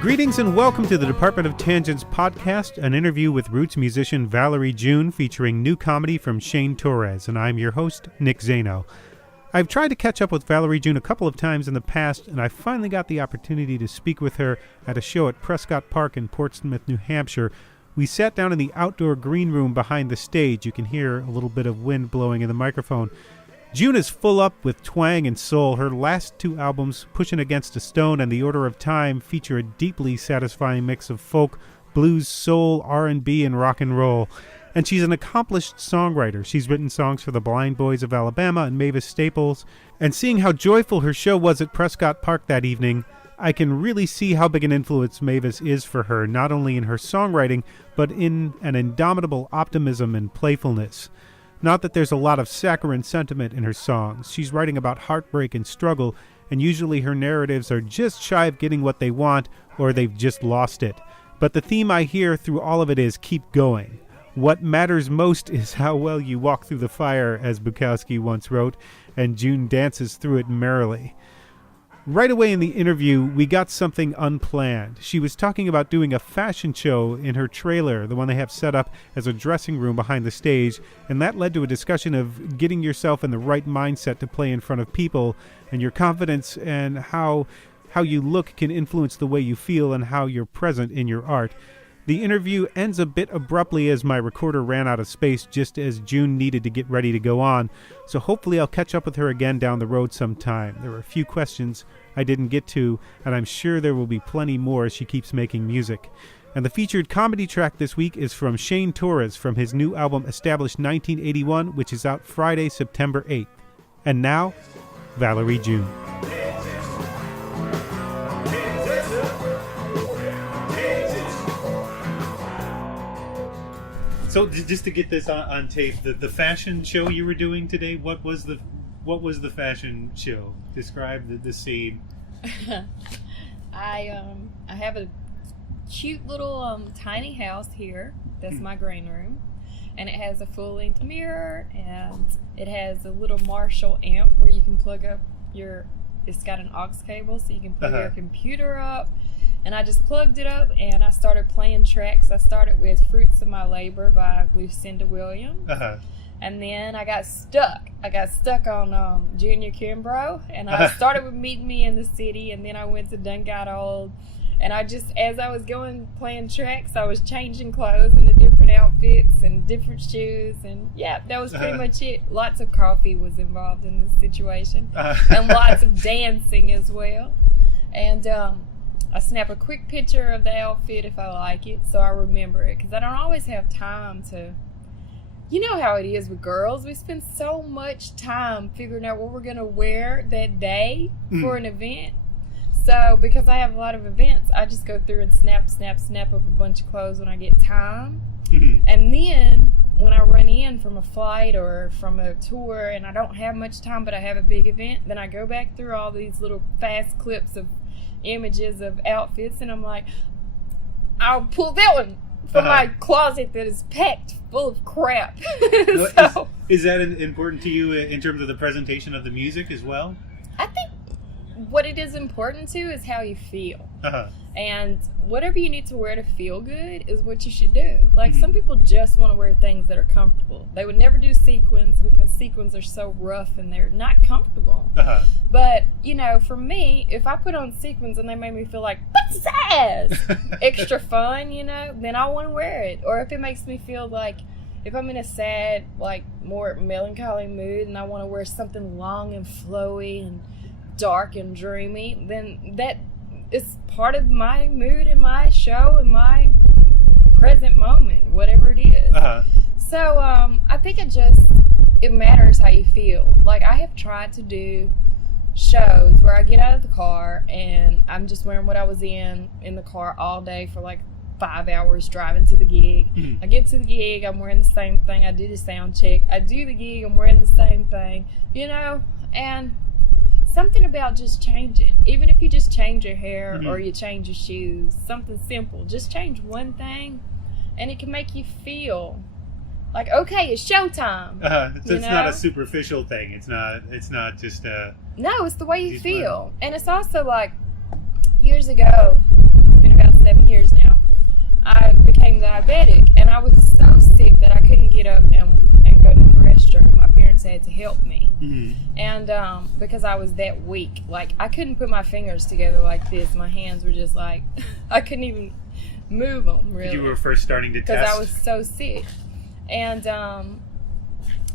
Greetings and welcome to the Department of Tangents podcast, an interview with roots musician Valerie June featuring new comedy from Shane Torres, and I'm your host, Nick Zano. I've tried to catch up with Valerie June a couple of times in the past, and I finally got the opportunity to speak with her at a show at Prescott Park in Portsmouth, New Hampshire. We sat down in the outdoor green room behind the stage. You can hear a little bit of wind blowing in the microphone. June is full up with twang and soul. Her last two albums, Pushing Against a Stone and The Order of Time, feature a deeply satisfying mix of folk, blues, soul, R&B, and rock and roll. And she's an accomplished songwriter. She's written songs for the Blind Boys of Alabama and Mavis Staples. And seeing how joyful her show was at Prescott Park that evening, I can really see how big an influence Mavis is for her, not only in her songwriting, but in an indomitable optimism and playfulness. Not that there's a lot of saccharine sentiment in her songs. She's writing about heartbreak and struggle, and usually her narratives are just shy of getting what they want, or they've just lost it. But the theme I hear through all of it is keep going. What matters most is how well you walk through the fire, as Bukowski once wrote, and June dances through it merrily. Right away in the interview, we got something unplanned. She was talking about doing a fashion show in her trailer, the one they have set up as a dressing room behind the stage, and that led to a discussion of getting yourself in the right mindset to play in front of people, and your confidence and how you look can influence the way you feel and how you're present in your art. The interview ends a bit abruptly as my recorder ran out of space just as June needed to get ready to go on, so hopefully I'll catch up with her again down the road sometime. There were a few questions I didn't get to, and I'm sure there will be plenty more as she keeps making music. And the featured comedy track this week is from Shane Torres from his new album Established 1981, which is out Friday, September 8th. And now, Valerie June. So just to get this on tape, the fashion show you were doing today, what was the fashion show? Describe the scene. I have a cute little tiny house here. That's my green room, and it has a full-length mirror, and it has a little Marshall amp where you can plug up it's got an aux cable, so you can plug your computer up. And I just plugged it up, and I started playing tracks. I started with Fruits of My Labor by Lucinda Williams. And then I got stuck. On Junior Kimbrough, and I started with Meet Me in the City, and then I went to Done Got Old. And I just, as I was playing tracks, I was changing clothes into different outfits and different shoes. And yeah, that was pretty much it. Lots of coffee was involved in this situation. And lots of dancing as well. And I snap a quick picture of the outfit if I like it, so I remember it, because I don't always have time to, you know how it is with girls, we spend so much time figuring out what we're going to wear that day for an event. So because I have a lot of events, I just go through and snap up a bunch of clothes when I get time. And then when I run in from a flight or from a tour and I don't have much time but I have a big event, then I go back through all these little fast clips of images of outfits, and I'm like, I'll pull that one from my closet that is packed full of crap. So, is that important to you in terms of the presentation of the music as well? I think what it is important to is how you feel. And whatever you need to wear to feel good is what you should do. Like, some people just want to wear things that are comfortable. They would never do sequins because sequins are so rough and they're not comfortable. But, you know, for me, if I put on sequins and they make me feel like, pizzazz, extra fun, you know, then I want to wear it. Or if it makes me feel like, if I'm in a sad, like, more melancholy mood and I want to wear something long and flowy and dark and dreamy, then that is part of my mood and my show and my present moment, whatever it is. So I think it matters how you feel. Like, I have tried to do shows where I get out of the car and I'm just wearing what I was in the car all day for like 5 hours driving to the gig. I get to the gig, I'm wearing the same thing. I do the sound check. I do the gig, I'm wearing the same thing, you know, and something about just changing. Even if you just change your hair or you change your shoes, something simple. Just change one thing and it can make you feel like, okay, it's showtime. It's not a superficial thing. It's not just a... No, it's the way you feel. And it's also like, years ago, it's been about 7 years now, I became diabetic, and I was so sick that I couldn't get up and go to the restroom. My parents had to help me. Mm-hmm. And because I was that weak, like, I couldn't put my fingers together like this. My hands were just like, I couldn't even move them, really. You were first starting to test? Because I was so sick. And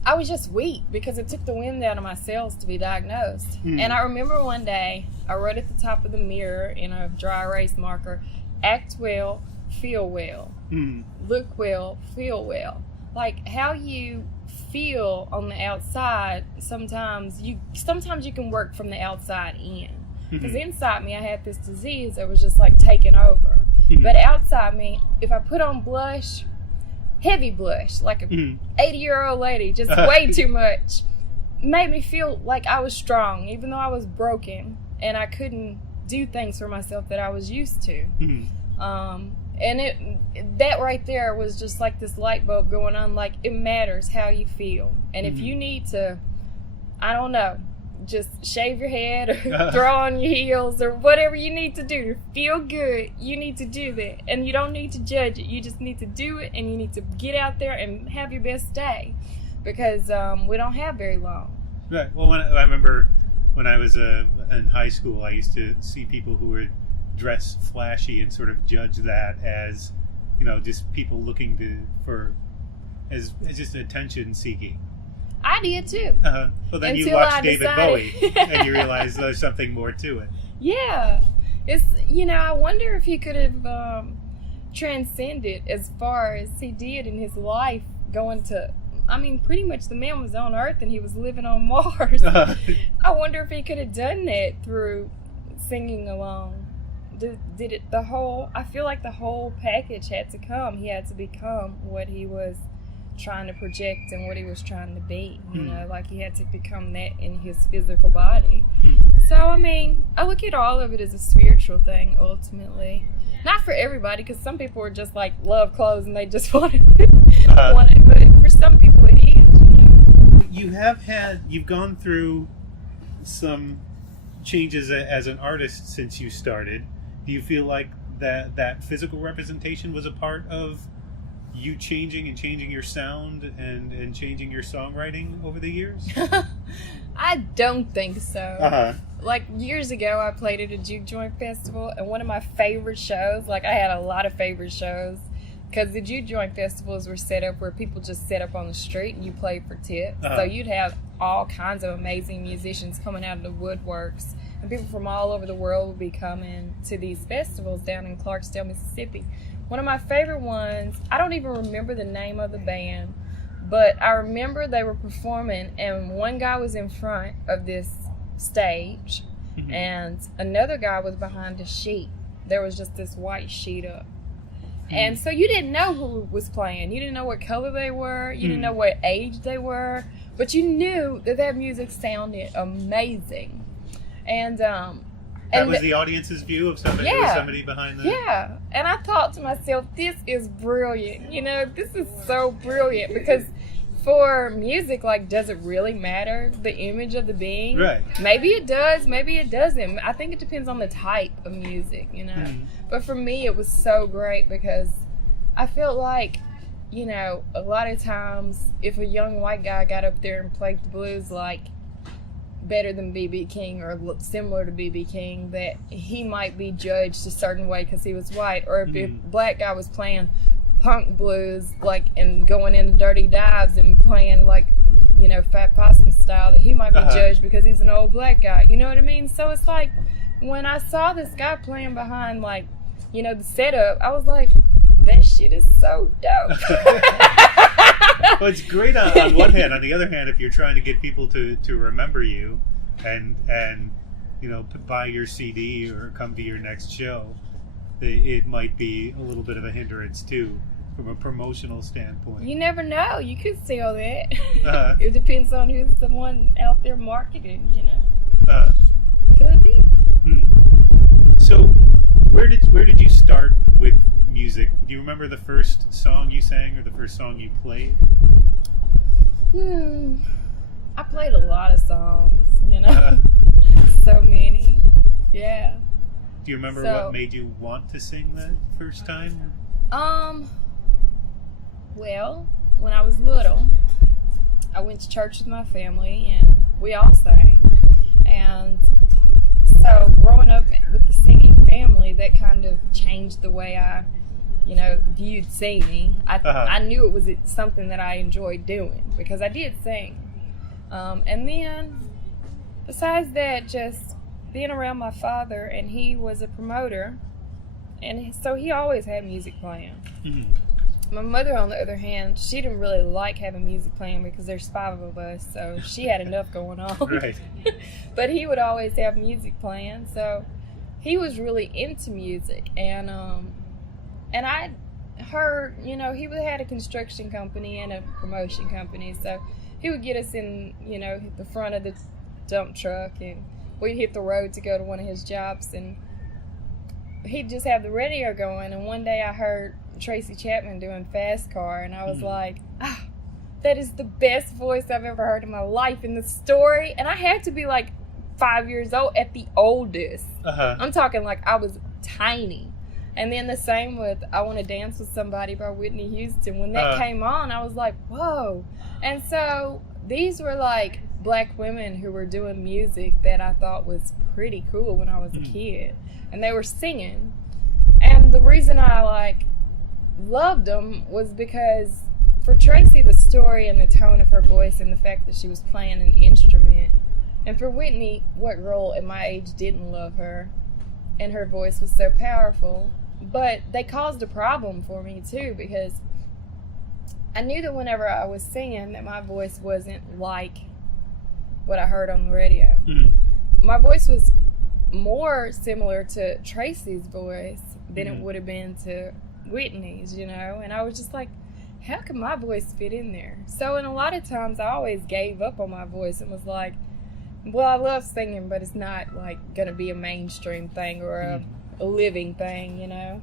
I was just weak because it took the wind out of my cells to be diagnosed. Mm. And I remember one day, I wrote at the top of the mirror in a dry erase marker, act well, feel well. Mm. Look well, feel well. Like, how you feel on the outside, sometimes you can work from the outside in. Because inside me, I had this disease that was just like taking over. Mm-hmm. But outside me, if I put on blush, heavy blush, like a 80-year-old lady, just way too much, made me feel like I was strong, even though I was broken and I couldn't do things for myself that I was used to. Mm-hmm. And that right there was just like this light bulb going on, like, it matters how you feel. And if you need to, I don't know, just shave your head or throw on your heels or whatever you need to do to feel good, you need to do that. And you don't need to judge it. You just need to do it, and you need to get out there and have your best day, because we don't have very long. Right. Well, I remember when I was in high school, I used to see people who would dress flashy and sort of judge that as, you know, just people looking as just attention seeking. I did too. Well, then you watched David Bowie and you realize there's something more to it. Yeah. It's, I wonder if he could have transcended as far as he did in his life, going to, pretty much the man was on Earth and he was living on Mars. I wonder if he could have done that through singing along. Did it I feel like the whole package had to come. He had to become what he was trying to project and what he was trying to be, like he had to become that in his physical body. So I look at all of it as a spiritual thing ultimately, not for everybody, because some people are just like love clothes and they just want it, but for some people it is. You've gone through some changes as an artist since you started. Do you feel like that physical representation was a part of you changing your sound and changing your songwriting over the years? I don't think so. Like, years ago, I played at a juke joint festival, and one of my favorite shows, like, I had a lot of favorite shows, because the juke joint festivals were set up where people just set up on the street and you played for tips. So you'd have all kinds of amazing musicians coming out of the woodworks, and people from all over the world would be coming to these festivals down in Clarksdale, Mississippi. One of my favorite ones, I don't even remember the name of the band, but I remember they were performing, and one guy was in front of this stage, and another guy was behind a sheet. There was just this white sheet up. And so you didn't know who was playing. You didn't know what color they were. You didn't know what age they were. But you knew that music sounded amazing. And that was the audience's view of somebody, there was somebody behind that? Yeah. And I thought to myself, this is brilliant. This is so brilliant, because for music, like, does it really matter, the image of the being? Right. Maybe it does, maybe it doesn't. I think it depends on the type of music, But for me, it was so great, because I felt like, a lot of times if a young white guy got up there and played the blues like better than B.B. King or similar to B.B. King, that he might be judged a certain way because he was white. Or if a black guy was playing punk blues, like, and going into dirty dives and playing like, Fat Possum style, that he might be judged because he's an old black guy. You know what I mean? So it's like, when I saw this guy playing behind, like, the setup, I was like, that shit is so dope. Well, it's great on one hand. On the other hand, if you're trying to get people to remember you and buy your CD or come to your next show, it might be a little bit of a hindrance too, from a promotional standpoint. You never know. You could sell that. It depends on who's the one out there marketing, Could be. So, where did you start with music. Do you remember the first song you sang or the first song you played? I played a lot of songs, so many. Yeah. Do you remember what made you want to sing that first time? Well, when I was little, I went to church with my family and we all sang. And so growing up with the singing family, that kind of changed the way I, viewed singing. I knew it was something that I enjoyed doing because I did sing. And then, besides that, just being around my father, and he was a promoter, and so he always had music playing. Mm-hmm. My mother, on the other hand, she didn't really like having music playing because there's 5 of us, so she had enough going on. Right. But he would always have music playing, so he was really into music. And I heard, he had a construction company and a promotion company, so he would get us in, the front of the dump truck, and we'd hit the road to go to one of his jobs, and he'd just have the radio going. And one day I heard Tracy Chapman doing Fast Car, and I was like, that is the best voice I've ever heard in my life. In the story, and I had to be like 5 years old at the oldest. I'm talking like I was tiny. And then the same with I Want to Dance with Somebody by Whitney Houston. When that came on, I was like, whoa. And so these were like black women who were doing music that I thought was pretty cool when I was a kid. And they were singing. And the reason I loved them was because for Tracy, the story and the tone of her voice and the fact that she was playing an instrument. And for Whitney, what girl at my age didn't love her? And her voice was so powerful. But they caused a problem for me too, because I knew that whenever I was singing that my voice wasn't like what I heard on the radio. My voice was more similar to Tracy's voice than it would have been to Whitney's, and I was just like, how can my voice fit in there? So, and a lot of times I always gave up on my voice and was like, well, I love singing, but it's not like gonna be a mainstream thing or a living thing,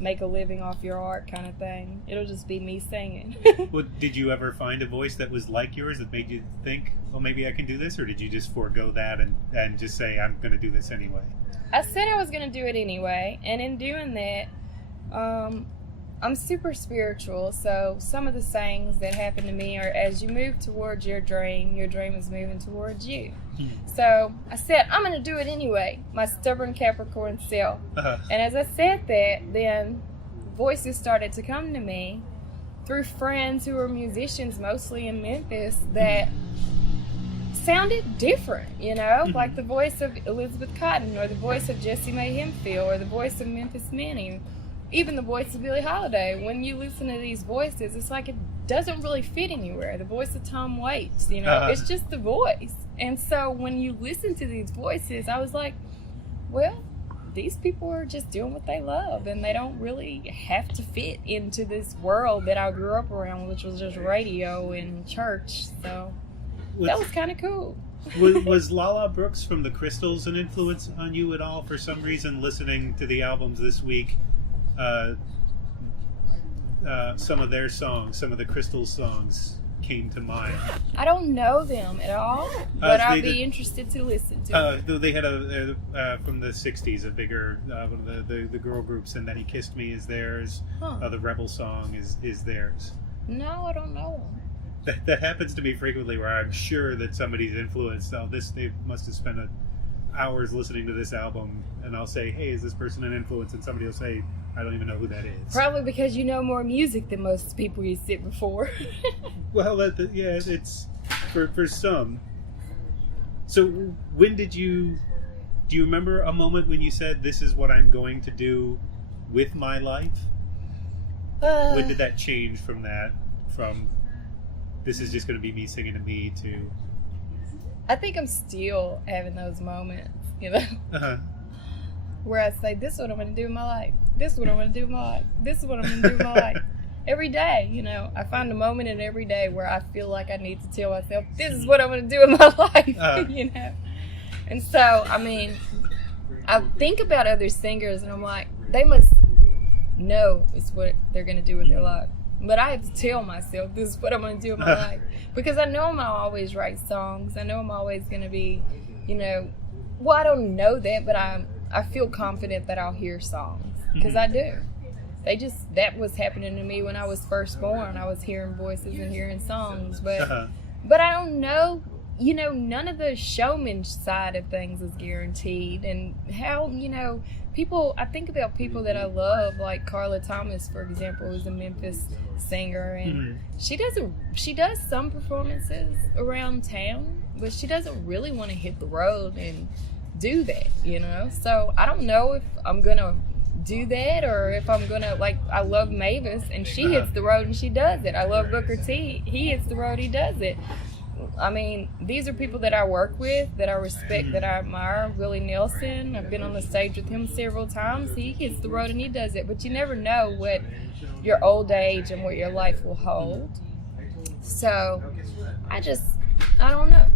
make a living off your art kind of thing. It'll just be me singing. Well, did you ever find a voice that was like yours that made you think, well, maybe I can do this? Or did you just forego that and just say, I'm going to do this anyway? I said I was going to do it anyway. And in doing that, I'm super spiritual. So some of the sayings that happen to me are, as you move towards your dream is moving towards you. So I said, I'm going to do it anyway, my stubborn Capricorn self. And as I said that, then voices started to come to me through friends who were musicians, mostly in Memphis, that sounded different, like the voice of Elizabeth Cotton, or the voice of Jessie Mae Hemphill, or the voice of Memphis Minnie, even the voice of Billie Holiday. When you listen to these voices, it's like it doesn't really fit anywhere. The voice of Tom Waits, it's just the voice. And so when you listen to these voices, I was like, well, these people are just doing what they love, and they don't really have to fit into this world that I grew up around, which was just radio and church. So that was kind of cool. Was Lala Brooks from the Crystals an influence on you at all? For some reason, listening to the albums this week, some of their songs, some of the Crystals songs came to mind. I don't know them at all, but I'd be interested to listen to them. They had from the 60s, a bigger, one of the girl groups, and That He Kissed Me is theirs. The Rebel song is theirs. No, I don't know them. That happens to me frequently, where I'm sure that somebody's influenced. They must have spent hours listening to this album, and I'll say, hey, is this person an influence? And somebody will say, I don't even know who that is. Probably because you know more music than most people you sit before. Well, it's for some. So when do you remember a moment when you said, this is what I'm going to do with my life? When did that change from this is just going to be me singing to me to... I think I'm still having those moments, where I say, this is what I'm going to do in my life. This is what I'm going to do in my life. This is what I'm going to do in my life. Every day, I find a moment in every day where I feel like I need to tell myself, this is what I'm going to do in my life, And so, I think about other singers, and I'm like, they must know is what they're going to do with their life. But I have to tell myself this is what I'm going to do with my life. Because I know I'm going to always write songs. I know I'm always going to be, well, I don't know that, but I feel confident that I'll hear songs. Because I do. That was happening to me when I was first born. I was hearing voices and hearing songs. But I don't know, none of the showman side of things is guaranteed. And how, I think about people that I love, like Carla Thomas, for example, who's a Memphis singer, and she does some performances around town, but she doesn't really want to hit the road and do that, So I don't know if I'm gonna do that or if I'm gonna, I love Mavis and she hits the road and she does it. I love Booker T. He hits the road, he does it. I mean, these are people that I work with, that I respect, that I admire. Willie Nelson, I've been on the stage with him several times. He hits the road and he does it. But you never know what your old age and what your life will hold. So, I don't know.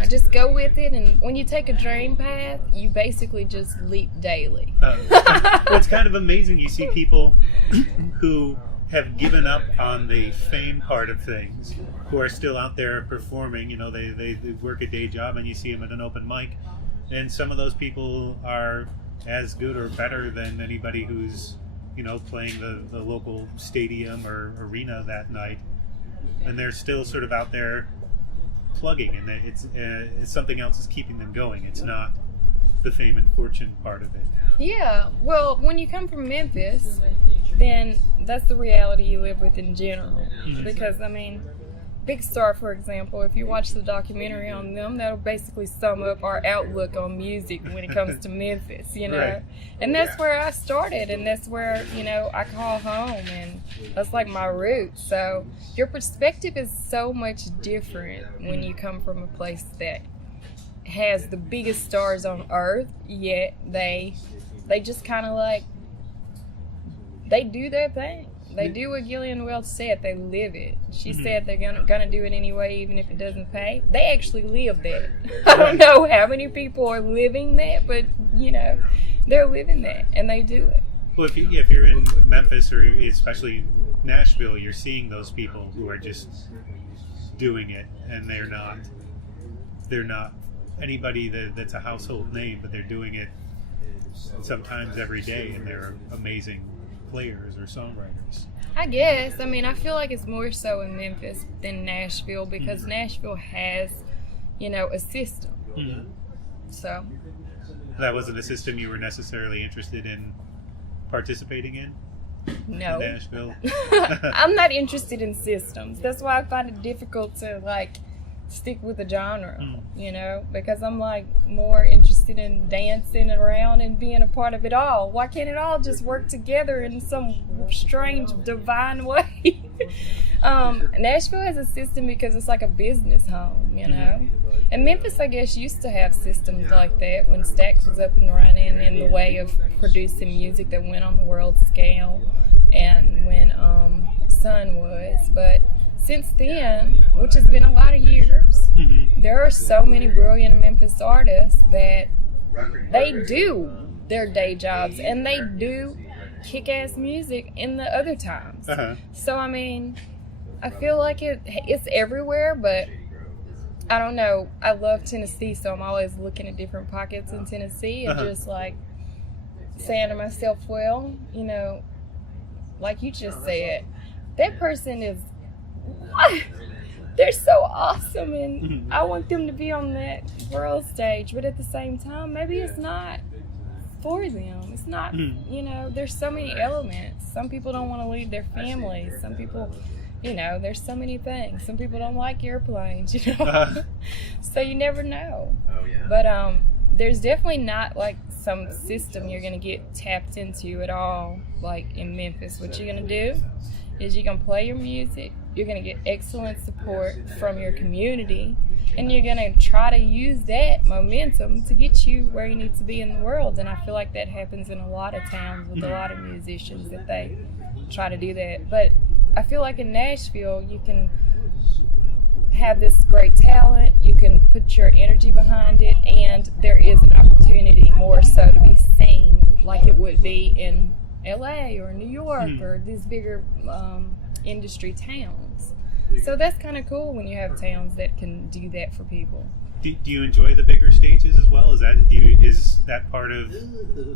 I just go with it. And when you take a dream path, you basically just leap daily. It's kind of amazing. You see people who have given up on the fame part of things, who are still out there performing. They work a day job and you see them at an open mic, and some of those people are as good or better than anybody who's playing the local stadium or arena that night, and they're still sort of out there plugging, and it's something else is keeping them going. It's not the fame and fortune part of it. Yeah, well, when you come from Memphis, then that's the reality you live with in general. Because, Big Star, for example, if you watch the documentary on them, that'll basically sum up our outlook on music when it comes to Memphis, Right. And that's where I started, and that's where, I call home, and that's like my roots. So your perspective is so much different when you come from a place that has the biggest stars on earth, yet they just kind of they do their thing. They do what Gillian Welch said. They live it. She said they're gonna do it anyway, even if it doesn't pay. They actually live that. I don't know how many people are living that, but they're living that, and they do it. Well, if you're in Memphis or especially Nashville, you're seeing those people who are just doing it, and they're not anybody that's a household name, but they're doing it sometimes every day, and they're amazing players or songwriters. I guess. I feel like it's more so in Memphis than Nashville, because Nashville has, a system. So that wasn't a system you were necessarily interested in participating in? No. In Nashville? I'm not interested in systems. That's why I find it difficult to stick with a genre, because I'm more interested in dancing around and being a part of it all. Why can't it all just work together in some strange divine way? Nashville has a system because it's like a business home, And Memphis, I guess, used to have systems like that when Stax was up and running, in the way of producing music that went on the world scale, and when Sun was. But since then, which has been a lot of years, there are so many brilliant Memphis artists that they do their day jobs and they do kick-ass music in the other times. So, I feel like it's everywhere, but I don't know. I love Tennessee, so I'm always looking at different pockets in Tennessee and just saying to myself, well, like you just said, that person is, they're so awesome, and I want them to be on that world stage, but at the same time, maybe it's not for them. It's not, there's so many elements. Some people don't want to leave their families. Some people, there's so many things. Some people don't like airplanes, So you never know. But there's definitely not some system you're going to get tapped into at all, in Memphis. What you're going to do is you're going to play your music, you're going to get excellent support from your community, and you're going to try to use that momentum to get you where you need to be in the world. And I feel like that happens in a lot of towns with a lot of musicians, that they try to do that. But I feel like in Nashville, you can have this great talent, you can put your energy behind it, and there is an opportunity more so to be seen like it would be in LA or New York or these bigger industry towns. So that's kind of cool when you have towns that can do that for people. Do you enjoy the bigger stages as well? Is that part of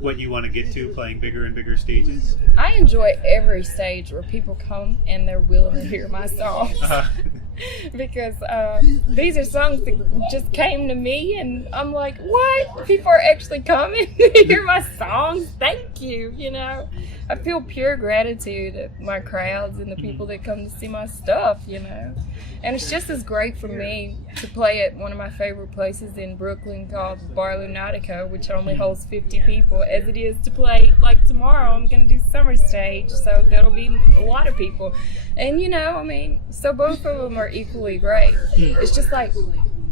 what you want to get to, playing bigger and bigger stages? I enjoy every stage where people come and they're willing to hear my songs. Because these are songs that just came to me, and I'm like, what? People are actually coming to hear my songs? Thank you, you know. I feel pure gratitude at my crowds and the people that come to see my stuff, you know. And it's just as great for me to play at one of my favorite places in Brooklyn called Bar Lunatico, which only holds 50 people, as it is to play, like tomorrow, I'm going to do Summer Stage, so that'll be a lot of people. And, you know, I mean, so both of them are equally great. It's just like,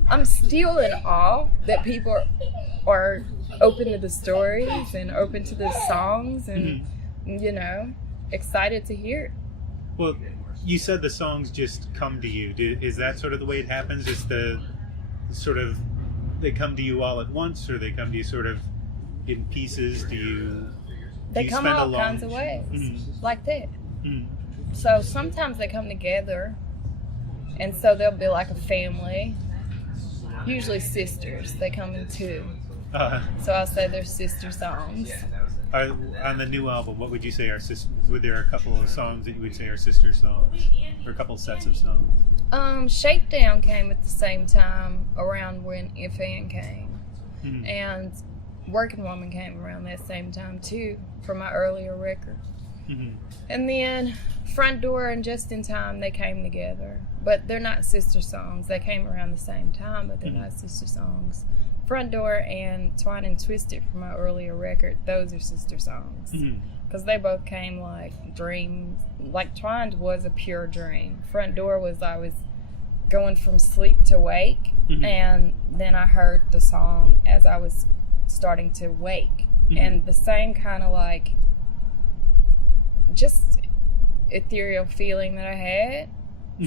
I'm still in awe that people are open to the stories and open to the songs and, you know, excited to hear it. Well, you said the songs just come to you. Is that sort of the way it happens? Is the sort of, they come to you all at once, or they come to you sort of in pieces? They come all kinds of ways, like that. So sometimes they come together, and so they'll be like a family. Usually sisters. They come in two. So I'll say they're sister songs. On the new album, what would you say are were there a couple of songs that you would say are sister songs, or a couple sets of songs? Shakedown came at the same time around when If And came, and Working Woman came around that same time too for my earlier record. And then Front Door and Just in Time, they came together, but they're not sister songs. They came around the same time, but they're not sister songs. Front Door and Twine and Twisted from my earlier record, those are sister songs. Because they both came like dreams. Like Twined was a pure dream. Front Door was I was going from sleep to wake, and then I heard the song as I was starting to wake. And the same kind of like just ethereal feeling that I had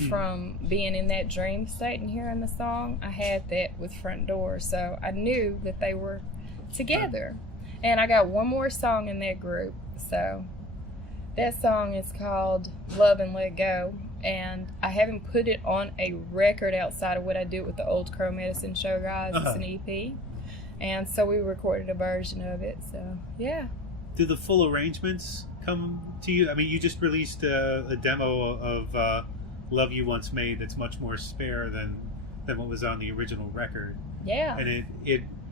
from being in that dream state and hearing the song, I had that with Front Door. So I knew that they were together. And I got one more song in that group. So that song is called Love and Let Go. And I haven't put it on a record outside of what I did with the Old Crow Medicine Show guys. It's an EP. And so we recorded a version of it. So, yeah. Do the full arrangements come to you? I mean, you just released a demo of Love You Once Made that's much more spare than what was on the original record. Yeah. And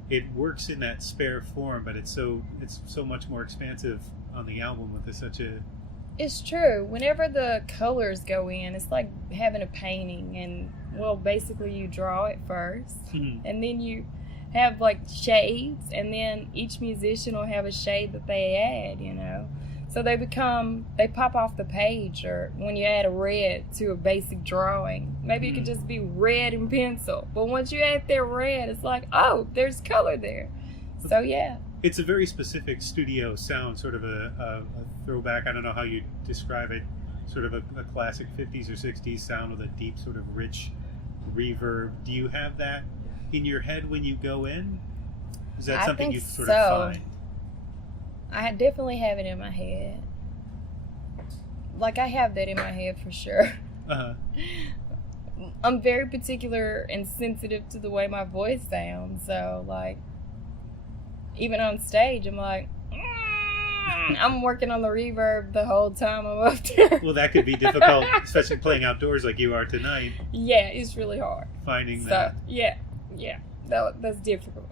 it works in that spare form, but it's so much more expansive on the album with such a... It's true. Whenever the colors go in, it's like having a painting, and well, basically you draw it first, and then you have like shades, and then each musician will have a shade that they add, you know. So they pop off the page, or when you add a red to a basic drawing, maybe it could just be red and pencil. But once you add that red, it's like, oh, there's color there. So yeah. It's a very specific studio sound, sort of a throwback, I don't know how you describe it, sort of a classic 50s or 60s sound with a deep sort of rich reverb. Do you have that in your head when you go in? Is that something you sort of find? I definitely have it in my head. Like, I have that in my head for sure. I'm very particular and sensitive to the way my voice sounds. So, like, even on stage, I'm like, I'm working on the reverb the whole time I'm up there. Well, that could be difficult, especially playing outdoors like you are tonight. Yeah, it's really hard. Finding that. Yeah. That's difficult.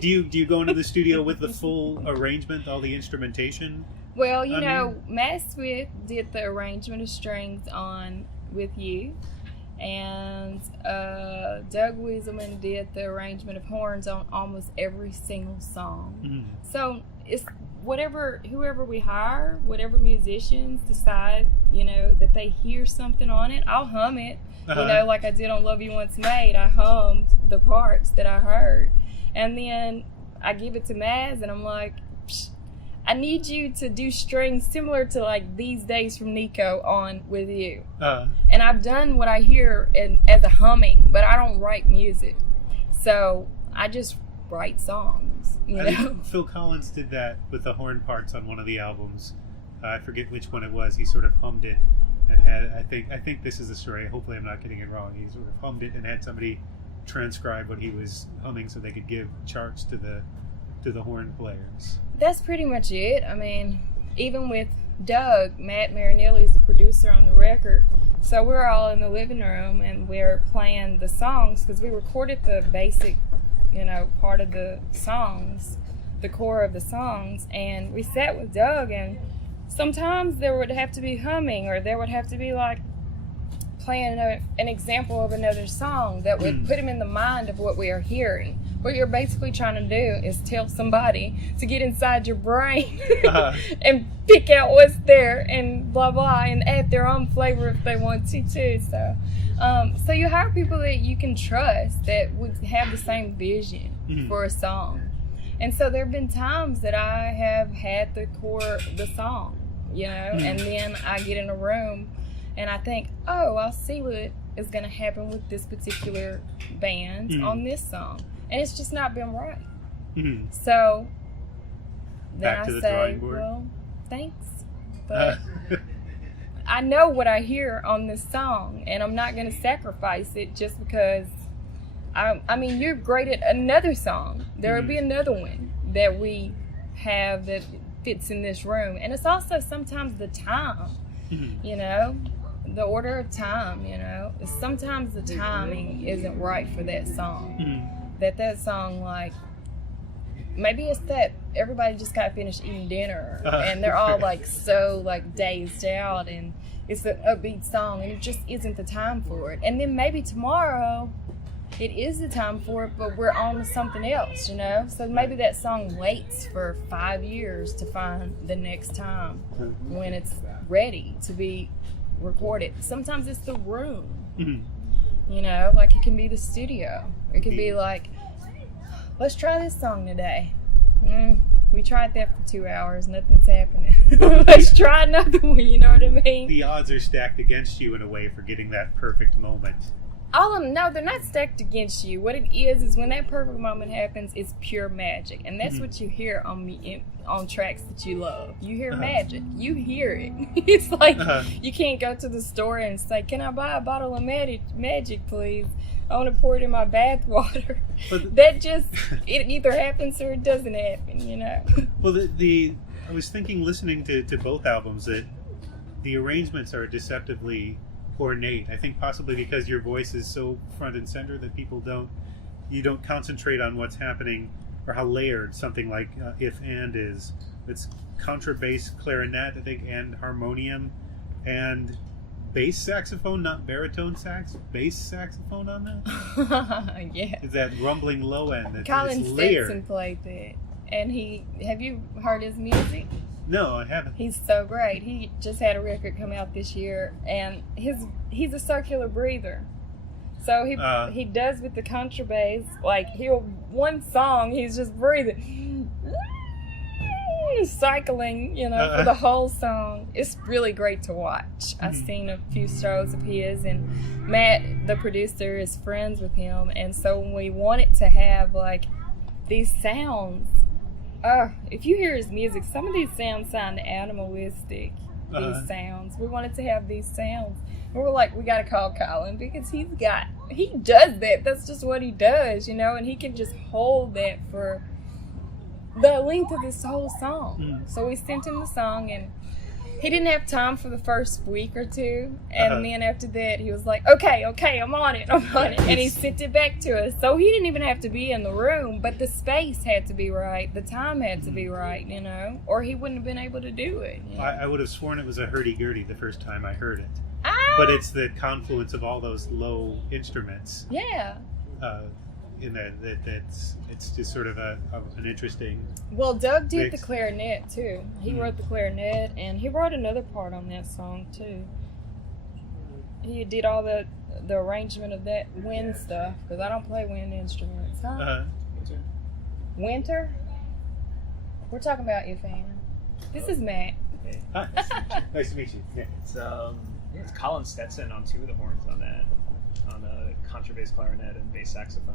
Do you go into the studio with the full arrangement, all the instrumentation? Well, you know, Matt Swift did the arrangement of strings on With You, and Doug Wieselman did the arrangement of horns on almost every single song. So it's whoever we hire, whatever musicians decide, you know, that they hear something on it, I'll hum it. You know, like I did on Love You Once Made, I hummed the parts that I heard. And then I give it to Maz, and I'm like, I need you to do strings similar to like These Days from Nico on With You. And I've done what I hear as a humming, but I don't write music. So I just write songs, you know? Phil Collins did that with the horn parts on one of the albums. I forget which one it was. He sort of hummed it and had, I think this is the story. Hopefully I'm not getting it wrong. He sort of hummed it and had somebody transcribe what he was humming so they could give charts to the horn players. That's pretty much it. I mean, even with Doug, Matt Marinelli is the producer on the record. So we're all in the living room and we're playing the songs because we recorded the basic, part of the songs, the core of the songs, and we sat with Doug, and sometimes there would have to be humming, or there would have to be like playing an example of another song that would put him in the mind of what we are hearing. What you're basically trying to do is tell somebody to get inside your brain and pick out what's there and blah blah, and add their own flavor if they want to too. So you hire people that you can trust that would have the same vision for a song. And so there have been times that I have had the core of the song, and then I get in a room and I think, oh, I'll see what is going to happen with this particular band on this song. And it's just not been right. So then I say, well, thanks. But I know what I hear on this song, and I'm not going to sacrifice it just because, I mean, you're great at another song. There will be another one that we have that fits in this room. And it's also sometimes the time, the order of time, Sometimes the timing isn't right for that song. That song, like, maybe it's that everybody just got finished eating dinner and they're all like so like dazed out, and it's an upbeat song and it just isn't the time for it. And then maybe tomorrow it is the time for it, but we're on to something else, So maybe that song waits for 5 years to find the next time when it's ready to be recorded. Sometimes it's the room, like it can be the studio. It could be like, let's try this song today. We tried that for 2 hours. Nothing's happening. Let's try another one, you know what I mean? The odds are stacked against you in a way for getting that perfect moment. No, they're not stacked against you. What it is when that perfect moment happens, it's pure magic. And that's what you hear on tracks that you love. You hear magic. You hear it. It's like you can't go to the store and say, can I buy a bottle of magic, please? I want to pour it in my bath water. That just, it either happens or it doesn't happen, Well, I was thinking, listening to both albums, that the arrangements are deceptively ornate. I think possibly because your voice is so front and center that you don't concentrate on what's happening or how layered something like If And is. It's contrabass, clarinet, I think, and harmonium, and bass saxophone, not baritone sax, bass saxophone on that? Yeah. Is that rumbling low end? Colin Stetson played that. And have you heard his music? No, I haven't. He's so great. He just had a record come out this year, and he's a circular breather. So he does with the contrabass, like one song he's just breathing, cycling, for the whole song. It's really great to watch. I've seen a few shows of his, and Matt, the producer, is friends with him, and so when we wanted to have like these sounds, if you hear his music, some of these sounds sound animalistic. These sounds, we wanted to have these sounds. And we're like, we gotta call Colin because he does that. That's just what he does, and he can just hold that for the length of this whole song. So we sent him the song, and he didn't have time for the first week or two, and then after that he was like, okay, I'm on it, and he sent it back to us. So he didn't even have to be in the room, but the space had to be right, the time had to be right, or he wouldn't have been able to do it. I would have sworn it was a hurdy-gurdy the first time I heard it. But it's the confluence of all those low instruments. Yeah. It's just sort of an interesting. Well, Doug did mix. The clarinet too. He wrote the clarinet, and he wrote another part on that song too. He did all the arrangement of that wind stuff, because I don't play wind instruments. Winter? We're talking about If And. This is Matt. Hi. Nice to meet you. Yeah. It's Colin Stetson on 2 of the horns on that, on the contrabass, clarinet, and bass saxophone.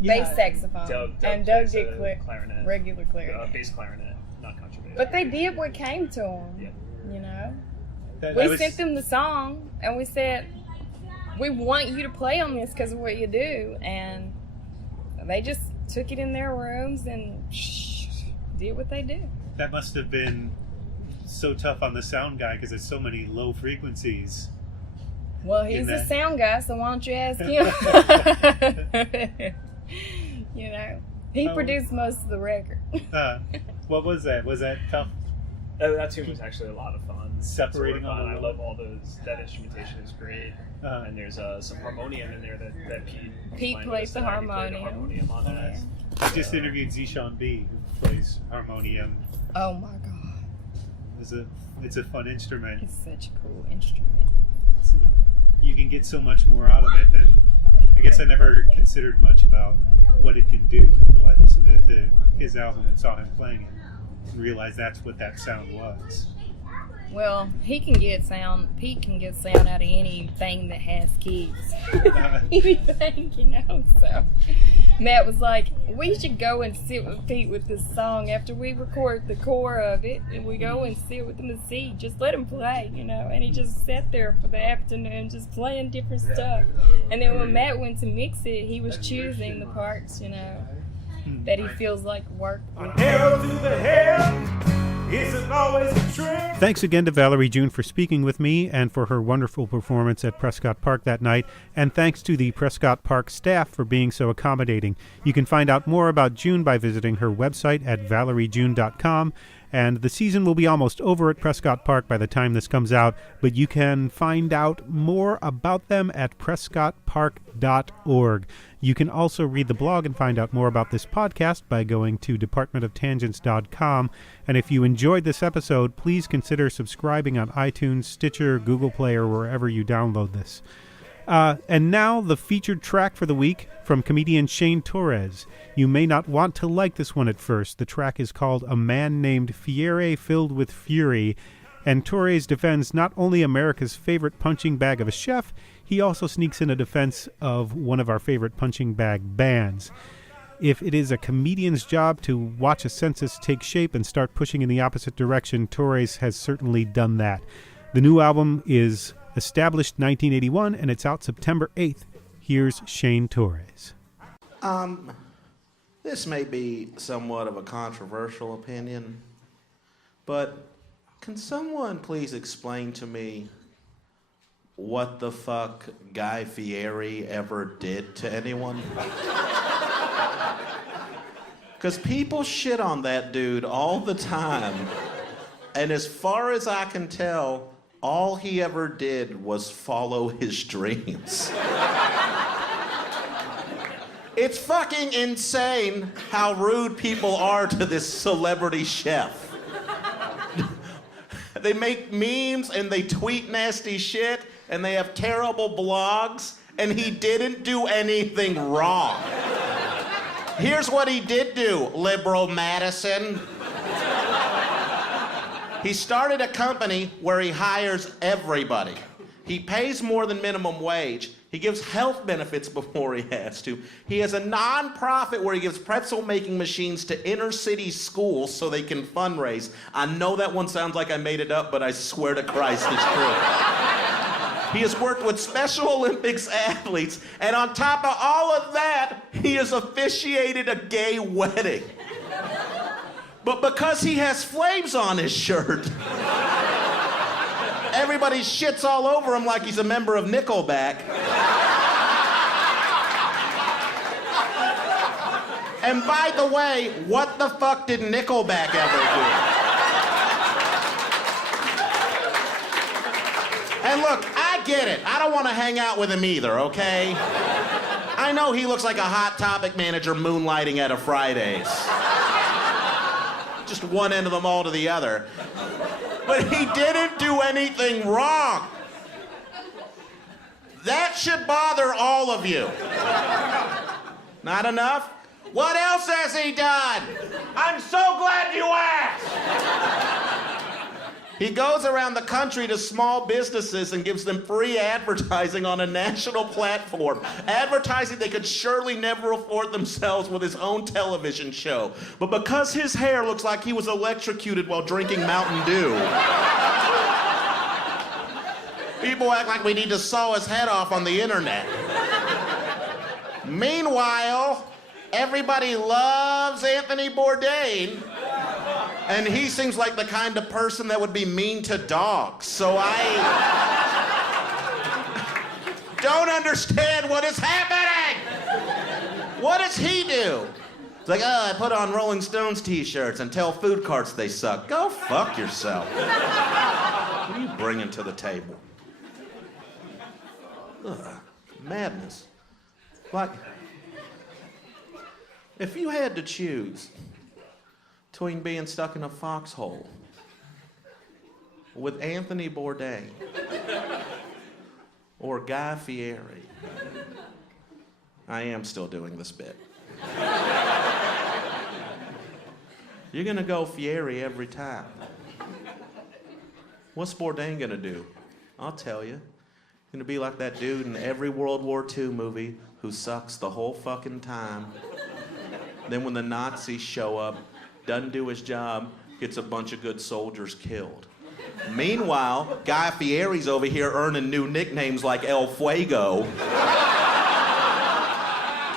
Bass saxophone. Doug Doug did clarinet. regular clarinet. Bass clarinet, not contrabass. But they did what came to them. Yeah. you know. That We was- sent them the song, and we said, we want you to play on this because of what you do. And they just took it in their rooms and did what they do. That must have been so tough on the sound guy because there's so many low frequencies. Well, he's a sound guy, so why don't you ask him? You know, he produced most of the record. What was that? Was that tough? That tune was actually a lot of fun. Separating It's really all fun. the- I love all those. That instrumentation is great. And there's some harmonium in there that Pete plays the Played harmonium. on that. I just interviewed Zishan B, who plays harmonium. Oh my God. It's a fun instrument. It's such a cool instrument. You can get so much more out of it than I guess I never considered much about what it can do until I listened to his album and saw him playing it and realized that's what that sound was. Well, Pete can get sound out of anything that has keys. Anything, you know, so Matt was like, we should go and sit with Pete with this song after we record the core of it, and we go and sit with him and see, just let him play, you know. And he just sat there for the afternoon just playing different stuff. And then when Matt went to mix it, he was choosing the parts, you know, that he feels like work. Hell to the hell. Isn't always a trend. Thanks again to Valerie June for speaking with me and for her wonderful performance at Prescott Park that night. And thanks to the Prescott Park staff for being so accommodating. You can find out more about June by visiting her website at valeriejune.com. And the season will be almost over at Prescott Park by the time this comes out, but you can find out more about them at prescottpark.org. You can also read the blog and find out more about this podcast by going to departmentoftangents.com. And if you enjoyed this episode, please consider subscribing on iTunes, Stitcher, Google Play, or wherever you download this. And now the featured track for the week from comedian Shane Torres. You may not want to like this one at first. The track is called A Man Named Fieri Filled with Fury, and Torres defends not only America's favorite punching bag of a chef, he also sneaks in a defense of one of our favorite punching bag bands. If it is a comedian's job to watch a census take shape and start pushing in the opposite direction, Torres has certainly done that. The new album is established 1981, and it's out September 8th. Here's Shane Torres. This may be somewhat of a controversial opinion, but can someone please explain to me what the fuck Guy Fieri ever did to anyone? Because people shit on that dude all the time, and as far as I can tell, all he ever did was follow his dreams. It's fucking insane how rude people are to this celebrity chef. They make memes and they tweet nasty shit and they have terrible blogs, and he didn't do anything wrong. Here's what he did do, liberal Madison. He started a company where he hires everybody. He pays more than minimum wage. He gives health benefits before he has to. He has a non-profit where he gives pretzel-making machines to inner-city schools so they can fundraise. I know that one sounds like I made it up, but I swear to Christ it's true. He has worked with Special Olympics athletes, and on top of all of that, he has officiated a gay wedding. But because he has flames on his shirt, everybody shits all over him like he's a member of Nickelback. And by the way, what the fuck did Nickelback ever do? And look, I get it. I don't want to hang out with him either, okay? I know he looks like a Hot Topic manager moonlighting at a Fridays. Just one end of them all to the other. But he didn't do anything wrong. That should bother all of you. Not enough? What else has he done? I'm so glad you asked. He goes around the country to small businesses and gives them free advertising on a national platform. Advertising they could surely never afford themselves with his own television show. But because his hair looks like he was electrocuted while drinking Mountain Dew, people act like we need to saw his head off on the internet. Meanwhile, everybody loves Anthony Bourdain. And he seems like the kind of person that would be mean to dogs. So I don't understand what is happening. What does he do? It's like, I put on Rolling Stones t-shirts and tell food carts they suck. Go fuck yourself. What are you bringing to the table? Ugh, madness. Like, if you had to choose between being stuck in a foxhole with Anthony Bourdain or Guy Fieri, I am still doing this bit. You're gonna go Fieri every time. What's Bourdain gonna do? I'll tell you. He's gonna be like that dude in every World War II movie who sucks the whole fucking time. Then when the Nazis show up, doesn't do his job, gets a bunch of good soldiers killed. Meanwhile, Guy Fieri's over here earning new nicknames like El Fuego.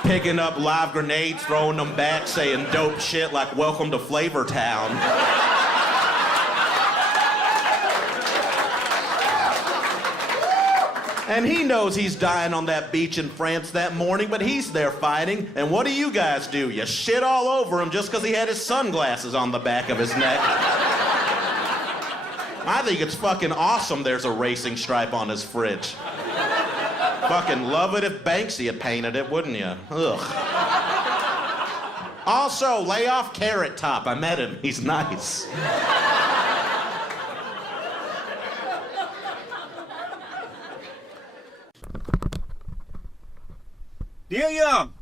Picking up live grenades, throwing them back, saying dope shit like welcome to Flavor Town. And he knows he's dying on that beach in France that morning, but he's there fighting. And what do? You shit all over him just because he had his sunglasses on the back of his neck. I think it's fucking awesome there's a racing stripe on his fridge. Fucking love it if Banksy had painted it, wouldn't you? Ugh. Also, lay off Carrot Top. I met him. He's nice. Dear Young,